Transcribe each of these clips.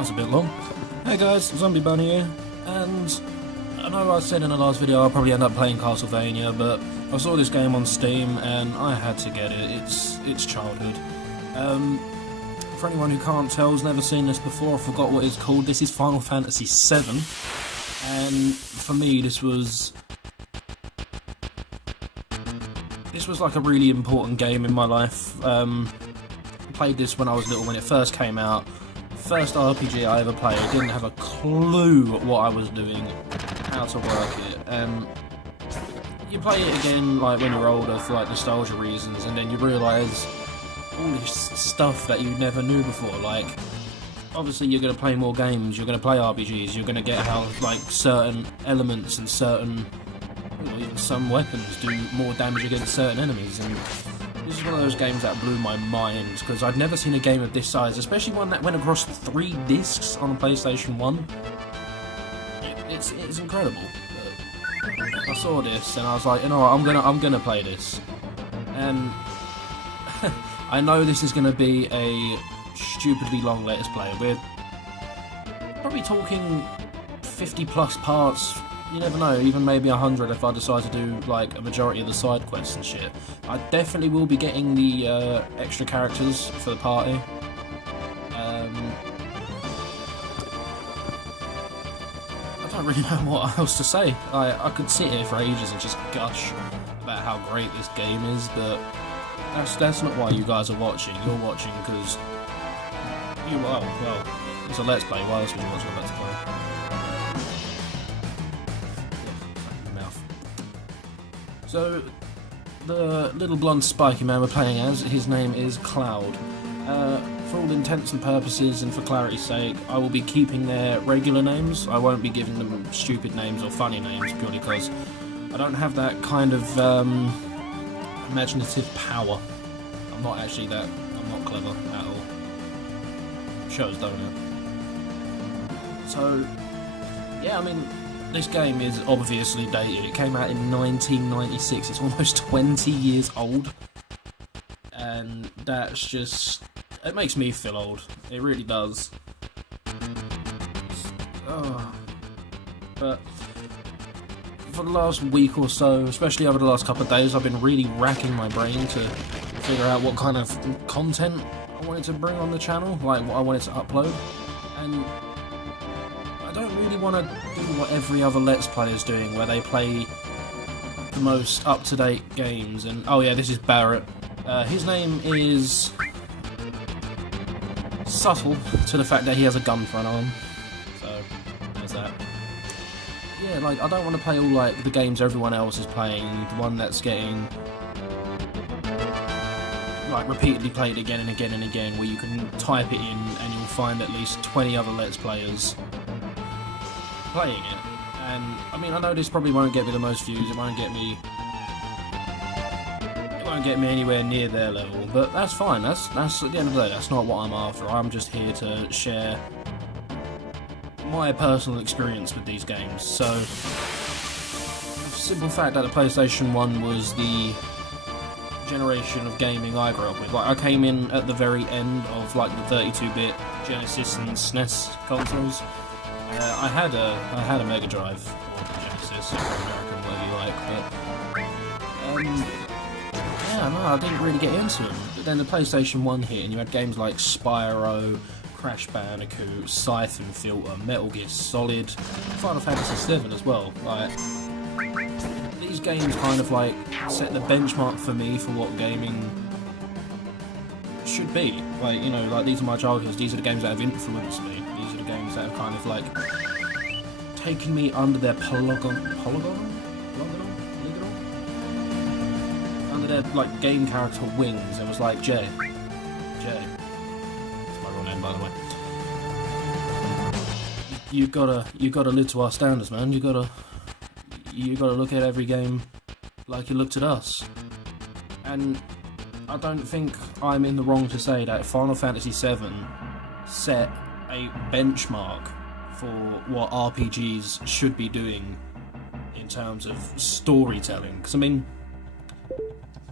was a bit long. Hey guys, Zombie Bunny here, and I know I said in the last video I'll probably end up playing Castlevania, but I saw this game on Steam and I had to get it. It's childhood. For anyone who can't tell, has never seen this before, I forgot what it's called. This is Final Fantasy VII, and for me this was like a really important game in my life. I played this when I was little, when it first came out. First RPG I ever played, didn't have a clue what I was doing, how to work it. You play it again like when you're older for like nostalgia reasons, and then you realise all this stuff that you never knew before. Like, obviously you're going to play more games, you're going to play RPGs, you're going to get how like certain elements and certain, even some weapons do more damage against certain enemies, and this is one of those games that blew my mind, because I'd never seen a game of this size, especially one that went across 3 discs on the PlayStation 1. It's incredible. I saw this and I was like, you know what, I'm gonna play this. And I know this is gonna be a stupidly long Let's Play. We're probably talking 50 plus parts. You never know, even maybe 100 if I decide to do like a majority of the side quests and shit. I definitely will be getting the extra characters for the party. I don't really know what else to say. I could sit here for ages and just gush about how great this game is, but that's not why you guys are watching. You're watching because you are, well, it's a Let's Play. Why else would you watch a Let's Play? So, the little blonde spiky man we're playing as, his name is Cloud. For all intents and purposes, and for clarity's sake, I will be keeping their regular names. I won't be giving them stupid names or funny names, purely because I don't have that kind of imaginative power. I'm not clever at all. Shows, don't it? So, yeah, I mean, this game is obviously dated. It came out in 1996. It's almost 20 years old. And that's just... it makes me feel old. It really does. Oh. But for the last week or so, especially over the last couple of days, I've been really racking my brain to figure out what kind of content I wanted to bring on the channel, like what I wanted to upload. And I don't really want to do what every other Let's Play is doing, where they play the most up-to-date games. And oh yeah, this is Barrett. His name is subtle to the fact that he has a gun for an arm. So there's that. Yeah, like I don't want to play all like the games everyone else is playing. The one that's getting like repeatedly played again and again and again, where you can type it in and you'll find at least 20 other Let's Players playing it. And I mean, I know this probably won't get me the most views, it won't get me anywhere near their level, but that's fine. That's at the end of the day, that's not what I'm after. I'm just here to share my personal experience with these games. So the simple fact that the PlayStation 1 was the generation of gaming I grew up with. Like, I came in at the very end of like the 32-bit Genesis and SNES consoles. I had a Mega Drive, or Genesis, or American, whatever you like, but yeah, no, I didn't really get into them. But then the PlayStation 1 hit, and you had games like Spyro, Crash Bandicoot, Siphon Filter, Metal Gear Solid, Final Fantasy VII as well. Like, these games kind of like set the benchmark for me for what gaming should be. Like, you know, like these are my childhoods, these are the games that have influenced me. These are the games that have kind of like taken me under their under their like game character wings. It was like Jay. That's my real name, by the way. You gotta live to our standards, man. You gotta look at every game like you looked at us. And I don't think I'm in the wrong to say that Final Fantasy VII set a benchmark for what RPGs should be doing in terms of storytelling. Because, I mean,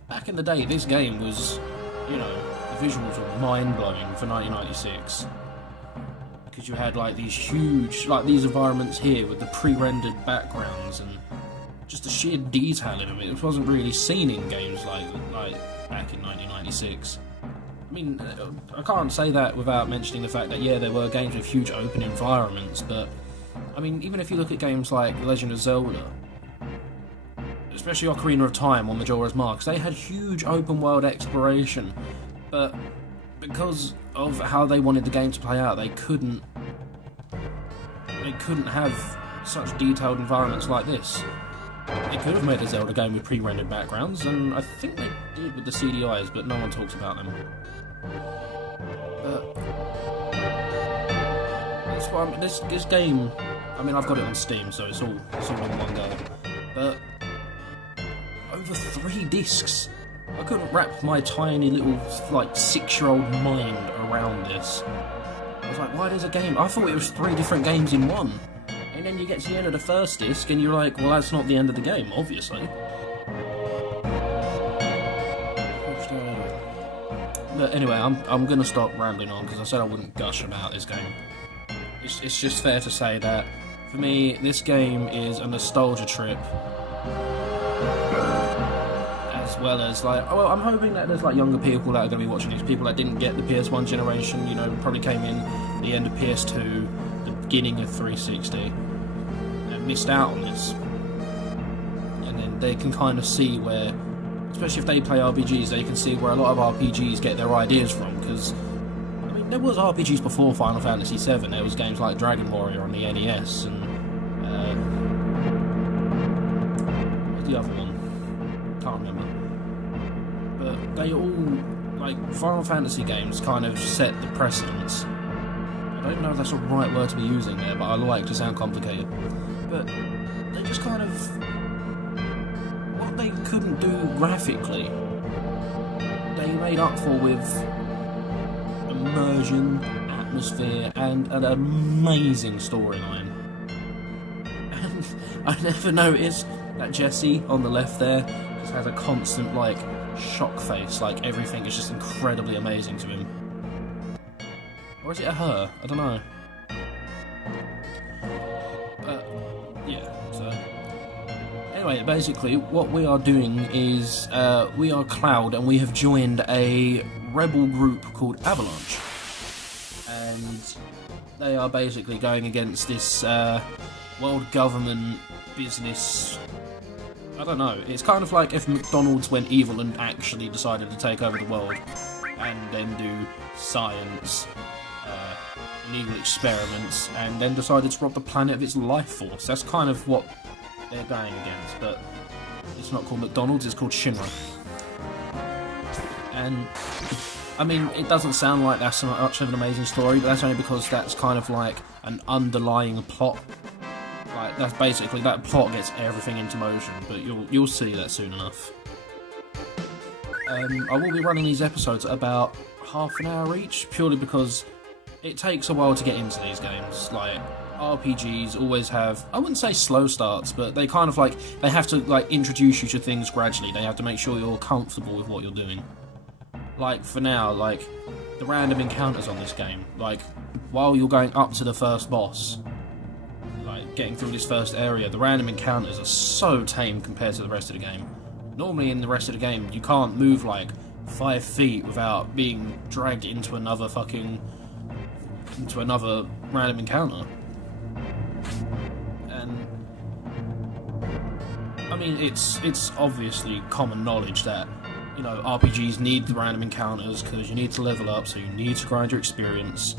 back in the day, this game was, you know, the visuals were mind-blowing for 1996. because you had like these huge, like these environments here with the pre-rendered backgrounds and just the sheer detail in them. It wasn't really seen in games like back in 1996. I mean, I can't say that without mentioning the fact that, yeah, there were games with huge open environments, but, I mean, even if you look at games like Legend of Zelda, especially Ocarina of Time or Majora's Mask, they had huge open world exploration, but because of how they wanted the game to play out, they couldn't have such detailed environments like this. They could have made a Zelda game with pre-rendered backgrounds, and I think they did with the CDIs, but no one talks about them. But that's why this game. I mean, I've got it on Steam, so it's all in one go. But over 3 discs, I couldn't wrap my tiny little 6-year-old mind around this. I was like, why does a game? I thought it was 3 different games in one. And then you get to the end of the first disc, and you're like, well, that's not the end of the game, obviously. But anyway, I'm gonna stop rambling on, because I said I wouldn't gush about this game. It's just fair to say that, for me, this game is a nostalgia trip. As well as, I'm hoping that there's, younger people that are going to be watching these, people that didn't get the PS1 generation, probably came in the end of PS2, the beginning of 360, and missed out on this. And then they can kind of see where, especially if they play RPGs, they can see where a lot of RPGs get their ideas from, because, I mean, there was RPGs before Final Fantasy VII. There was games like Dragon Warrior on the NES, and, what's the other one? Can't remember. But they all, Final Fantasy games kind of set the precedence. I don't know if that's the right word to be using there, but I like to sound complicated. But they just kind of, what they couldn't do graphically, they made up for with immersion, atmosphere, and an amazing storyline. And I never noticed that Jesse on the left there just has a constant, shock face, everything is just incredibly amazing to him. Or is it a her? I don't know. But, yeah, so... Anyway, basically, what we are doing is, we are Cloud, and we have joined a rebel group called Avalanche. And they are basically going against this, world government business... I don't know, it's kind of like if McDonald's went evil and actually decided to take over the world, and then do science, illegal experiments, and then decided to rob the planet of its life force. That's kind of what they're going against, but it's not called McDonald's, it's called Shinra. And, I mean, it doesn't sound like that's much of an amazing story, but that's only because that's kind of like an underlying plot. That's basically, that plot gets everything into motion, but you'll see that soon enough. I will be running these episodes at about half an hour each, purely because it takes a while to get into these games. RPGs always have, I wouldn't say slow starts, but they kind of they have to introduce you to things gradually. They have to make sure you're comfortable with what you're doing. For now, the random encounters on this game, while you're going up to the first boss, getting through this first area, the random encounters are so tame compared to the rest of the game. Normally in the rest of the game, you can't move 5 feet without being dragged into another random encounter. And I mean, it's obviously common knowledge that RPGs need the random encounters because you need to level up, so you need to grind your experience.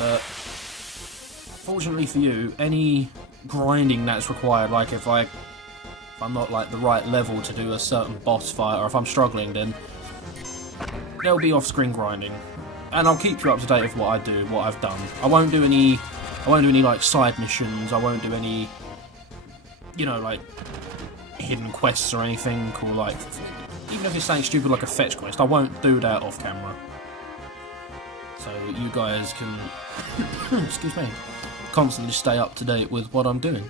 But fortunately for you, any grinding that's required, if I'm not the right level to do a certain boss fight, or if I'm struggling, then there'll be off-screen grinding, and I'll keep you up to date with what I do, what I've done. I won't do any side missions. I won't do any hidden quests or anything cool. Even if it's something stupid like a fetch quest, I won't do that off camera. So you guys can excuse me, constantly stay up to date with what I'm doing.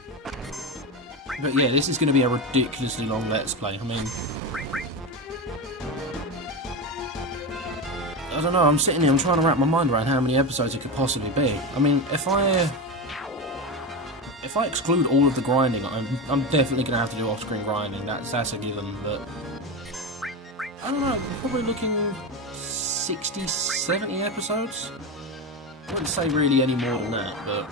But yeah, this is going to be a ridiculously long Let's Play. I mean, I don't know, I'm sitting here, I'm trying to wrap my mind around how many episodes it could possibly be. I mean, if I exclude all of the grinding, I'm definitely going to have to do off-screen grinding, that's a given, but I don't know, I'm probably looking 60, 70 episodes? I wouldn't say really any more than that, but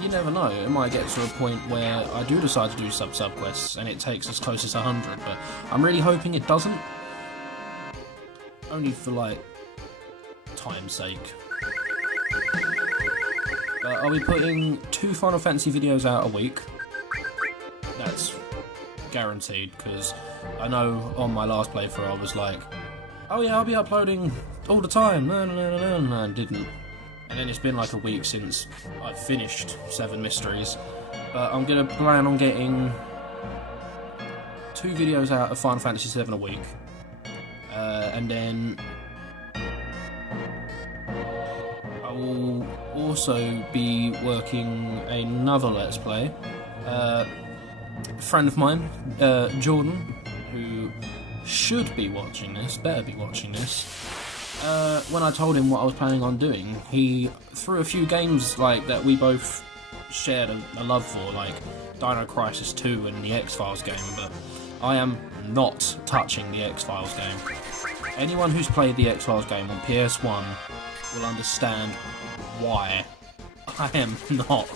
you never know. It might get to a point where I do decide to do sub-quests and it takes as close as 100, but I'm really hoping it doesn't. Only for, like, time's sake. But I'll be putting 2 Final Fantasy videos out a week. That's guaranteed, because I know on my last playthrough I was like, oh yeah, I'll be uploading all the time. No, and didn't. And then it's been like a week since I've finished 7 Mysteries. But I'm going to plan on getting 2 videos out of Final Fantasy VII a week. And then I will also be working another Let's Play. A friend of mine, Jordan, who should be watching this, better be watching this. When I told him what I was planning on doing, he threw a few games like that we both shared a love for, like Dino Crisis 2 and the X-Files game, but I am not touching the X-Files game. Anyone who's played the X-Files game on PS1 will understand why I am not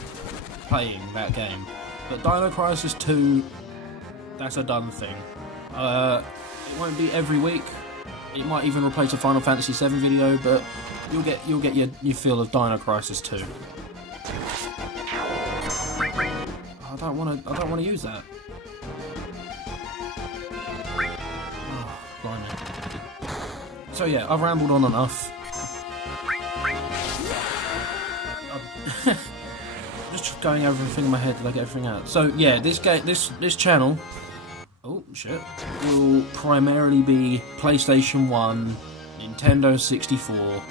playing that game. But Dino Crisis 2, that's a done thing. It won't be every week. It might even replace a Final Fantasy VII video, but you'll get your feel of Dino Crisis 2. I don't want to use that. Oh, blimey. So yeah, I've rambled on enough. Just going over everything in my head. Did I get everything out? So yeah, this channel. Oh, shit. Will primarily be PlayStation 1, Nintendo 64.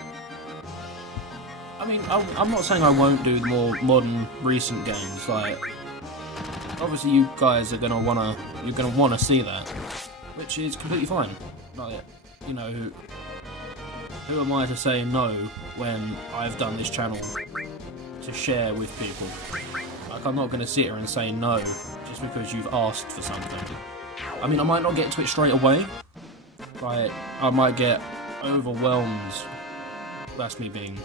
I mean, I'm not saying I won't do more modern, recent games. Like, obviously you guys are gonna wanna see that, which is completely fine. Like, you know, who am I to say no when I've done this channel to share with people? Like, I'm not gonna sit here and say no just because you've asked for something. I mean, I might not get to it straight away. Like, I might get overwhelmed. That's me being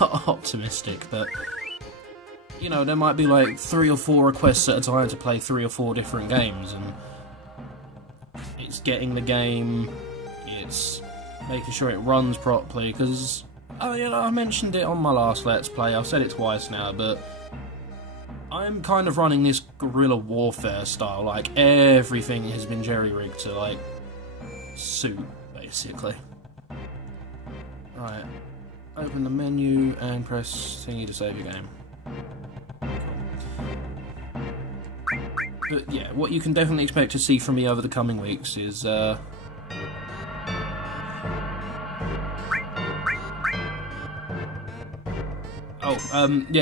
optimistic, but you know, there might be like 3 or 4 requests at a time to play 3 or 4 different games, and it's getting the game, it's making sure it runs properly, because you know, I mentioned it on my last Let's Play, I've said it twice now, but I'm kind of running this guerrilla warfare style, like everything has been jerry-rigged to like suit, basically. Right, open the menu and press thingy to save your game. Cool. But yeah, what you can definitely expect to see from me over the coming weeks is yeah,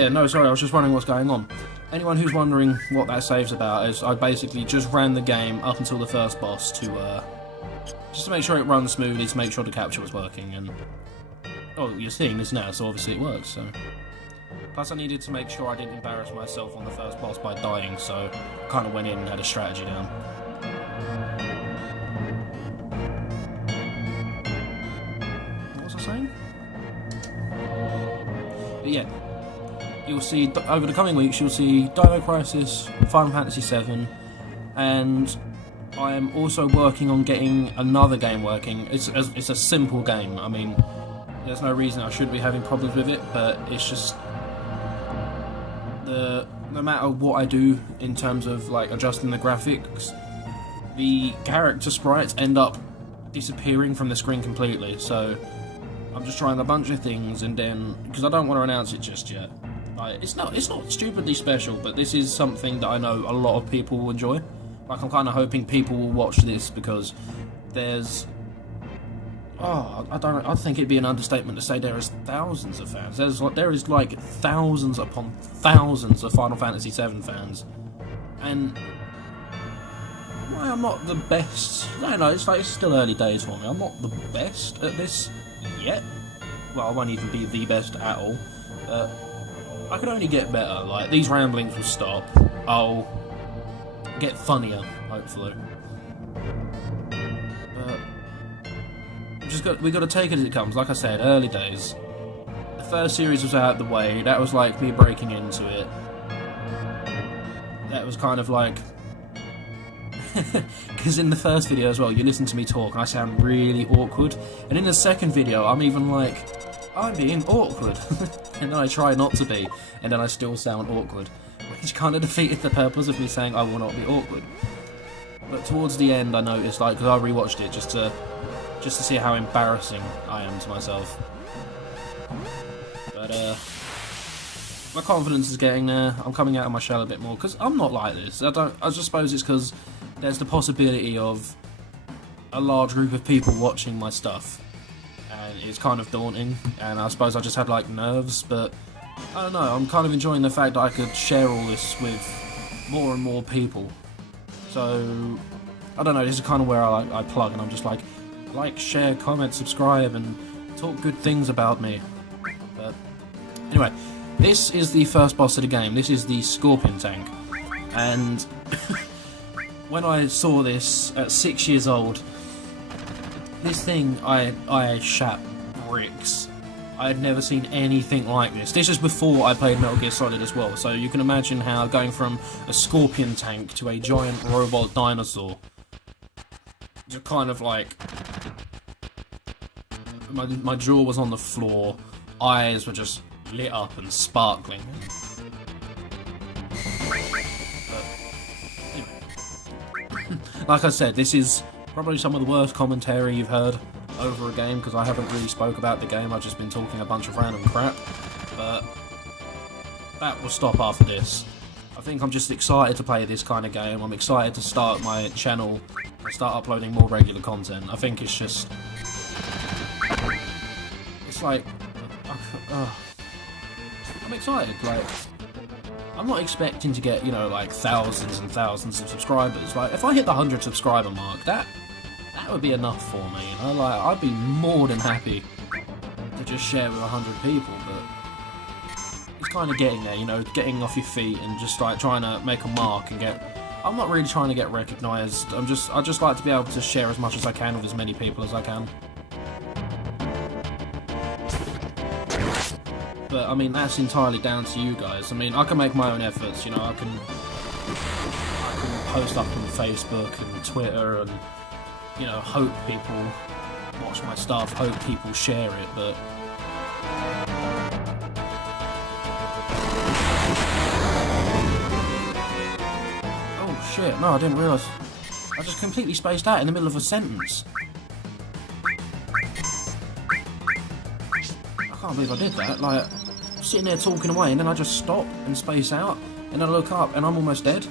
no, sorry, I was just wondering what's going on. Anyone who's wondering what that save's about is I basically just ran the game up until the first boss to, just to make sure it runs smoothly, to make sure the capture was working, and oh, you're seeing this now, so obviously it works, so. Plus I needed to make sure I didn't embarrass myself on the first boss by dying, so I kind of went in and had a strategy down. What was I saying? But yeah, you'll see, over the coming weeks, you'll see Dino Crisis, Final Fantasy VII, and I am also working on getting another game working. It's a simple game, I mean, there's no reason I should be having problems with it, but it's just, no matter what I do in terms of like adjusting the graphics, the character sprites end up disappearing from the screen completely, so I'm just trying a bunch of things, and then, because I don't want to announce it just yet. Like, it's not stupidly special, but this is something that I know a lot of people will enjoy. Like, I'm kind of hoping people will watch this, because there's, I think it'd be an understatement to say there is thousands of fans. There is like thousands upon thousands of Final Fantasy VII fans, and why I'm not the best, I don't know, it's still early days for me. I'm not the best at this yet. Well, I won't even be the best at all. I can only get better. Like, these ramblings will stop. I'll get funnier, hopefully. We got to take it as it comes. Like I said, early days. The first series was out of the way. That was like me breaking into it. That was kind of like... Because in the first video as well, you listen to me talk and I sound really awkward. And in the second video, I'm even like, I'm being awkward. And then I try not to be, and then I still sound awkward. Which kind of defeated the purpose of me saying I will not be awkward. But towards the end, I noticed, like, because I rewatched it just to see how embarrassing I am to myself. But, my confidence is getting there. I'm coming out of my shell a bit more, because I'm not like this. I just suppose it's because there's the possibility of a large group of people watching my stuff. And it's kind of daunting, and I suppose I just had, like, nerves, but I don't know, I'm kind of enjoying the fact that I could share all this with more and more people. So, I don't know, this is kind of where I plug, and I'm just like, share, comment, subscribe, and talk good things about me. But, anyway, this is the first boss of the game. This is the Scorpion Tank. And when I saw this at 6 years old, this thing, I shat bricks. I had never seen anything like this. This is before I played Metal Gear Solid as well, so you can imagine how going from a Scorpion Tank to a giant robot dinosaur, you're kind of like... My jaw was on the floor, eyes were just lit up and sparkling. But, anyway. Like I said, this is probably some of the worst commentary you've heard over a game, because I haven't really spoke about the game, I've just been talking a bunch of random crap, but that will stop after this. I think I'm just excited to play this kind of game. I'm excited to start my channel and start uploading more regular content. I think it's just... It's like... I'm excited, like... I'm not expecting to get, you know, like, thousands and thousands of subscribers. Like, if I hit the 100 subscriber mark, that would be enough for me, you know? Like, I'd be more than happy to just share with 100 people, but it's kind of getting there, you know, getting off your feet and just, like, trying to make a mark and get... I'm not really trying to get recognised. I just like to be able to share as much as I can with as many people as I can. But, I mean, that's entirely down to you guys. I mean, I can make my own efforts, you know, I can post up on Facebook and Twitter and, you know, hope people watch my stuff, hope people share it, but... Oh shit, no, I didn't realise. I just completely spaced out in the middle of a sentence. I can't believe I did that, like, sitting there talking away and then I just stop and space out, and then I look up and I'm almost dead.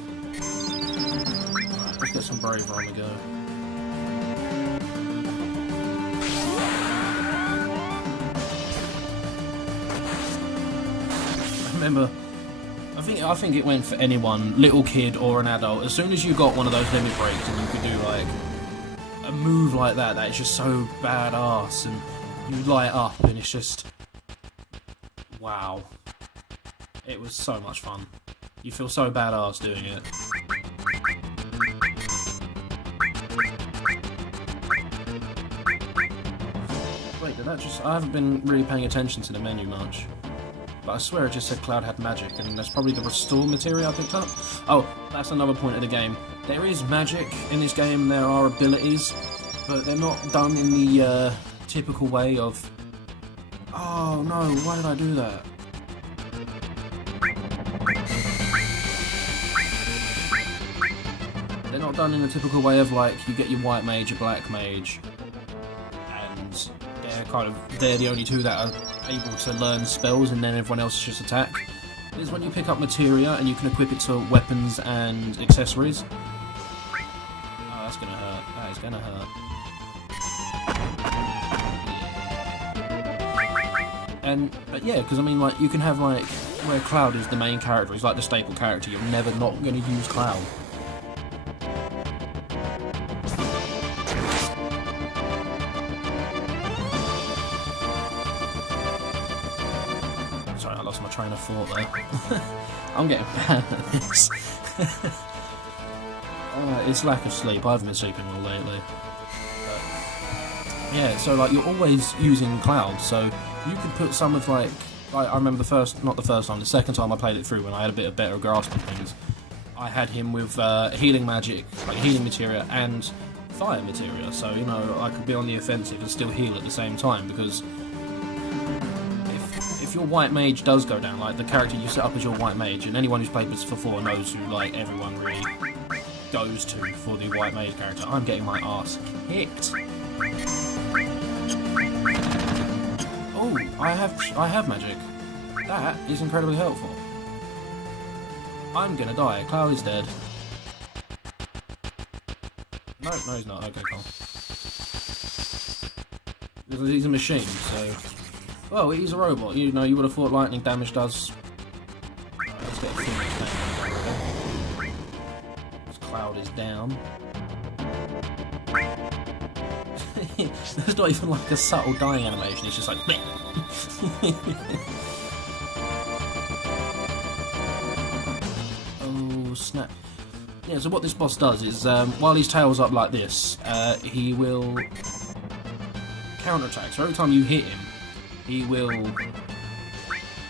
Right, let's get some braver on the go. Remember, I think it went for anyone, little kid or an adult. As soon as you got one of those limit breaks and you could do like a move like that, that is just so badass, and you light up and it's just wow. It was so much fun. You feel so badass doing it. Wait, did that just... I haven't been really paying attention to the menu much. But I swear it just said Cloud had magic, and that's probably the restore material I picked up. Oh, that's another point of the game. There is magic in this game, there are abilities, but they're not done in the typical way of... Oh no, why did I do that? They're not done in the typical way of, like, you get your white mage, your black mage, and they're the only two that are able to learn spells and then everyone else just attack. It is when you pick up materia and you can equip it to weapons and accessories. Oh, that's gonna hurt. That is gonna hurt. But yeah, because I mean, like, you can have, like, where Cloud is the main character, he's like the staple character, you're never not going to use Cloud. Sorry, I lost my train of thought there. I'm getting bad at this. It's lack of sleep. I haven't been sleeping well lately. But, yeah, so like you're always using Cloud, so you could put some of like I remember the second time I played it through when I had a bit of better grasp of things. I had him with healing magic, like healing materia and fire materia, so you know I could be on the offensive and still heal at the same time, because if your white mage does go down, like the character you set up as your white mage, and anyone who's played this before knows who like everyone really goes to for the white mage character. I'm getting my ass kicked. Oh, I have magic. That is incredibly helpful. I'm gonna die. Cloud is dead. No, he's not. Okay, cool. Because he's a machine, so... Well, he's a robot. You know, you would have thought lightning damage does... Let's get a few more. This Cloud is down. There's not even like a subtle dying animation. It's just like... Snap. Yeah, so what this boss does is, while his tail's up like this, he will counterattack. So every time you hit him, he will... Let's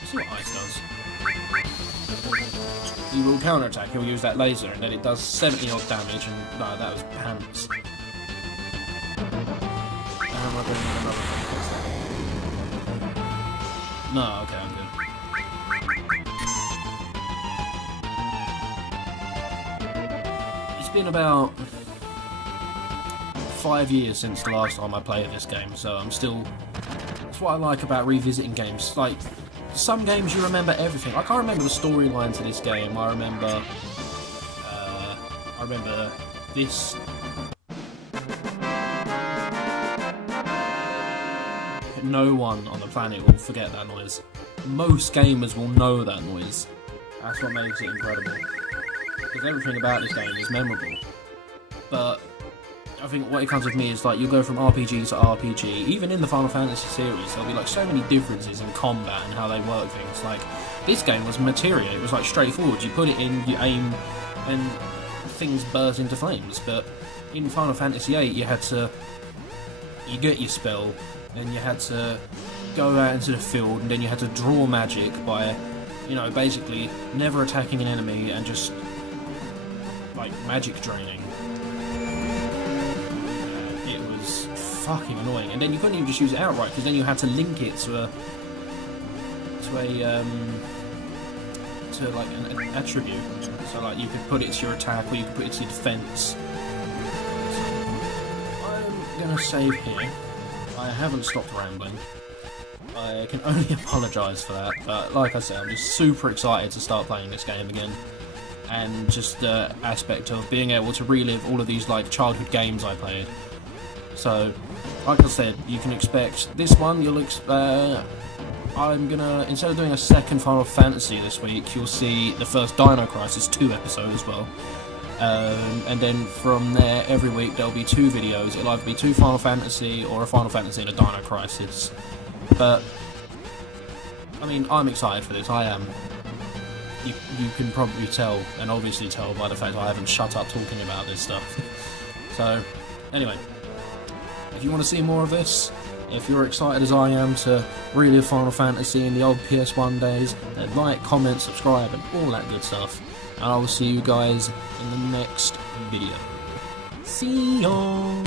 see what ice does. He will counterattack, he'll use that laser, and then it does 70 odd damage, and no, that was pants. No, okay, I'm good. It's been about 5 years since the last time I played this game, so I'm still... That's what I like about revisiting games. Like, some games you remember everything. Like, I remember the storyline to this game. I remember this... No one on the planet will forget that noise. Most gamers will know that noise. That's what makes it incredible. Because everything about this game is memorable. But I think what it comes with me is like you go from RPG to RPG. Even in the Final Fantasy series, there'll be like so many differences in combat and how they work things. Like this game was materia. It was like straightforward. You put it in, you aim, and things burst into flames. But in Final Fantasy VIII, you get your spell. Then you had to go out into the field, and then you had to draw magic by, you know, basically never attacking an enemy and just, like, magic draining. It was fucking annoying. And then you couldn't even just use it outright, because then you had to link it to an attribute. So, like, you could put it to your attack, or you could put it to your defense. I'm gonna save here. I haven't stopped rambling. I can only apologise for that, but like I said, I'm just super excited to start playing this game again. And just the aspect of being able to relive all of these like childhood games I played. So, like I said, you can expect this one, I'm gonna, instead of doing a second Final Fantasy this week, you'll see the first Dino Crisis 2 episode as well. And then from there, every week there'll be 2 videos. It'll either be 2 Final Fantasy or a Final Fantasy and a Dino Crisis. But, I mean, I'm excited for this, I am. You can probably tell, and obviously tell by the fact I haven't shut up talking about this stuff. So, anyway, if you want to see more of this, if you're excited as I am to relive Final Fantasy in the old PS1 days, then like, comment, subscribe, and all that good stuff. And I will see you guys in the next video. See ya!